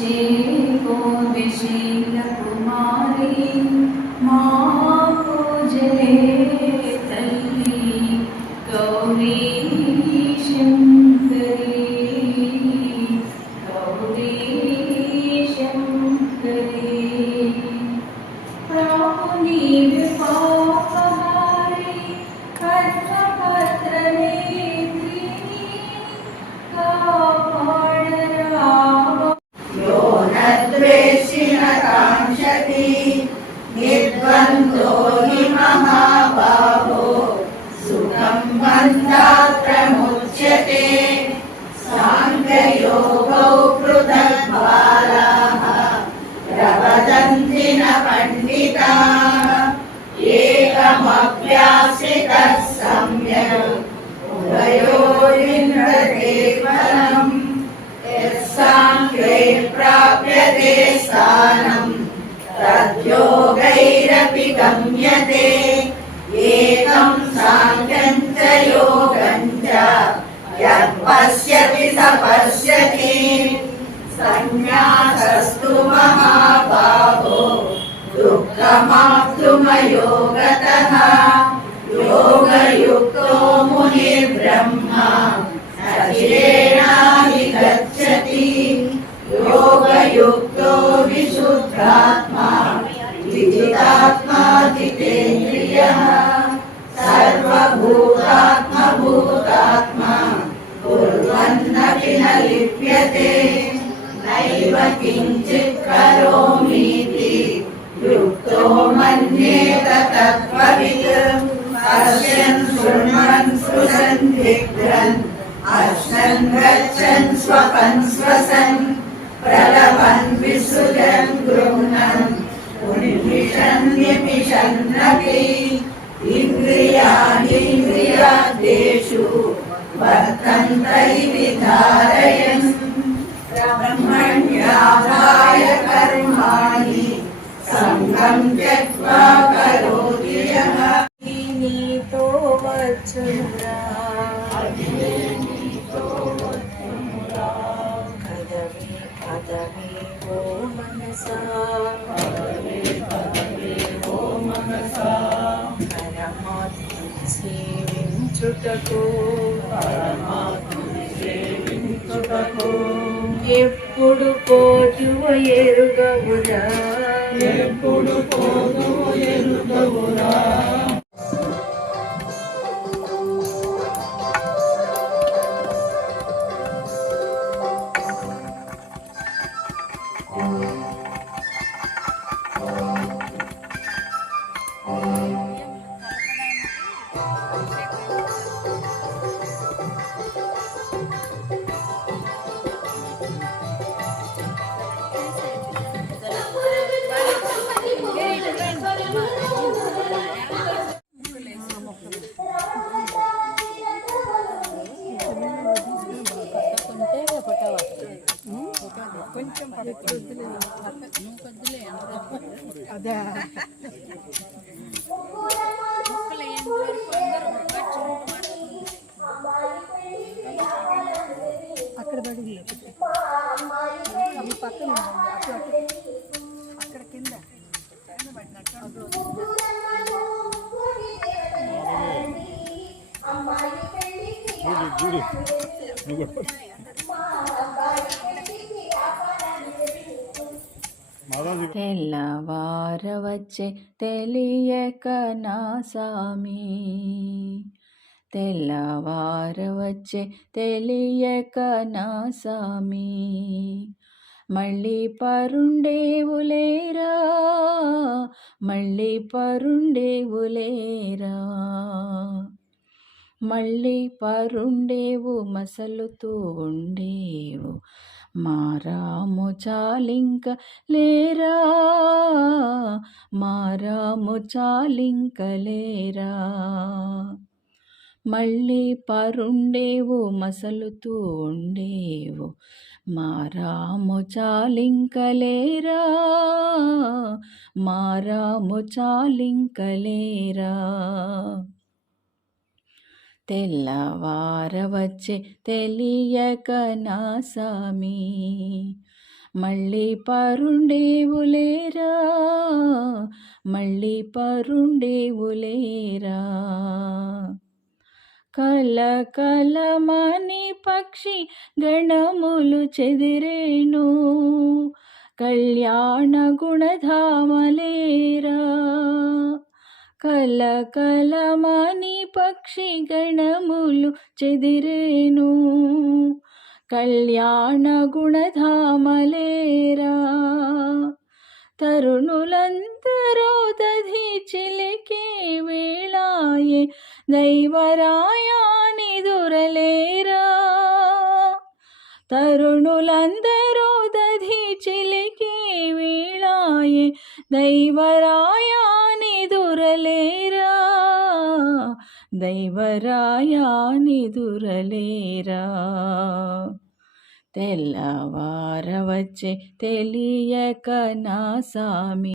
को विशील कुमारी माँ को जय లోని మహాబాహో సుఖం మందాత్రముచ్యతే. సాంగయోగౌ పృథగ్బాలాః ప్రవదంతి న పండితాః. ఏకమభ్యాసితః సమ్యక్ ఉభయోరింద్రదేవనం యస్సాంగై ప్రాప్యతే స్థానం తద్యోగై गम्यते एकं साङ्ख्यं च योगं च यः पश्यति स पश्यति सन्न्यासस्तु महाबाहो दुःखमाप्तुमयोगतः योगयुक्तो मुनिर्ब्रह्मा शरीरेणाधिगच्छति न लिप्यते नैव किञ्चित् करोमीति युक्तो मन्येत तत्त्ववित् पश्यन् शृण्वन् स्पृशन् जिघ्रन् अश्नन् गच्छन् स्वपन् श्वसन् प्रलपन् विसृजन् गृह्णन् उन्मिषन् निमिषन्नपि इन्द्रियाणीन्द्रियादेषु वर्तन्त्यै विधारयन् ब्रह्मण्याधाय कर्माणि सङ्गं त्यक्त्वा करोति यः नीतो वचुरा कदमे कदमे वो मनसा సేవించుటకు ఎప్పుడు పోతువ ఎరుగవురా ఎప్పుడు పోతువ ఎరుగ అక్కడ పడి పక్కన అక్కడ కింద కింద పడినట్టు తెల్లవారవచ్చే తెలియక నా సామి. తెల్లవారవచ్చే తెలియక నా సామి. మళ్ళీ పరుండేవులేరా మళ్ళీ పరుండేవులేరా మళ్ళీ పరుండేవు మసలుతూ ఉండేవు. మారాము చాలింక లేరా? మారాము చాలింక లేరా? మళ్ళీ పరుండేవు మసలుతూ ఉండేవు. మారాము చాలింకలేరా మారాము చాలింకలేరా తెల్లవారవచ్చే తెలియక నా సామి. మళ్ళీ పరుండేవులేరా మళ్ళీ పరుండేవులేరా కల కలమని పక్షి గణములు చెదిరేను కళ్యాణ గుణధామలేరా. కల కలమని పక్షి గణములు చెదిరేను. కళ్యాణ గుణధామలేరా. తరుణులందరూ దధి చిలికే వేళాయే దైవరాయాని దురలేరా. తరుణులందరూ దధి చిలికే వేళాయే దైవరాయా దురలేరా? దైవరాయాని దురలేరా తెల్లవారవచ్చే తెలియక నా సామి